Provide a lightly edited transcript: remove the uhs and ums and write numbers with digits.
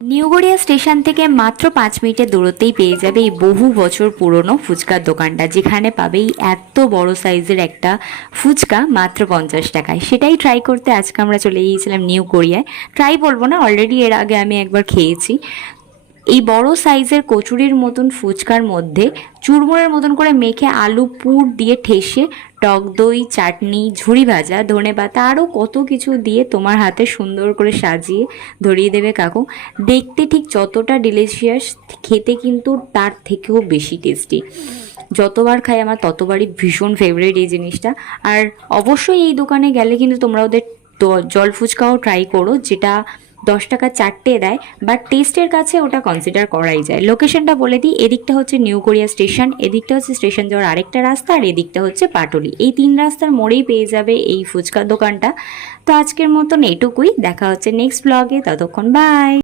New Garia station থেকে মাত্র 5 মিনিটের দূরত্বেই পেয়ে যাবে এই বহু বছর পুরনো ফুচকার দোকানটা, যেখানে পাবে এই এত বড় সাইজের একটা ফুচকা মাত্র 50 টাকায়। সেটাই ট্রাই করতে আজকে আমরা চলে গিয়েছিলাম নিউ গড়িয়ায়। ট্রাই বলবো না, অলরেডি এর আগে আমি একবার খেয়েছি। এই বড় সাইজের কচুরির মতন ফুচকার মধ্যে চুরমুরের মতন করে মেখে আলু পুর দিয়ে ঠেসে টক দই, চাটনি, ঝুরি ভাজা, ধনেপাতা আরও কত কিছু দিয়ে তোমার হাতে সুন্দর করে সাজিয়ে ধরিয়ে দেবে কাকু। দেখতে ঠিক যতটা ডিলিশিয়াস, খেতে কিন্তু তার থেকেও বেশি টেস্টি। যতবার খাই আমার ততবারই ভীষণ ফেভারিট এই জিনিসটা। আর অবশ্যই এই দোকানে গেলে কিন্তু তোমরা ওদের জল ফুচকাও ট্রাই করো, যেটা 10 টাকা 4টে দেয়, বাট টেস্টের কাছে ওটা কনসিডার করাই যায়। লোকেশনটা বলে দিই, এদিকটা হচ্ছে নিউ গড়িয়া স্টেশন, এদিকটা হচ্ছে স্টেশন যাওয়ার আরেকটা রাস্তা, আর এদিকটা হচ্ছে পাটুলি। এই 3 রাস্তার মোড়েই পেয়ে যাবে এই ফুচকার দোকানটা। তো আজকের মতন এইটুকুই, দেখা হচ্ছে নেক্সট ব্লগে, ততক্ষণ বাই।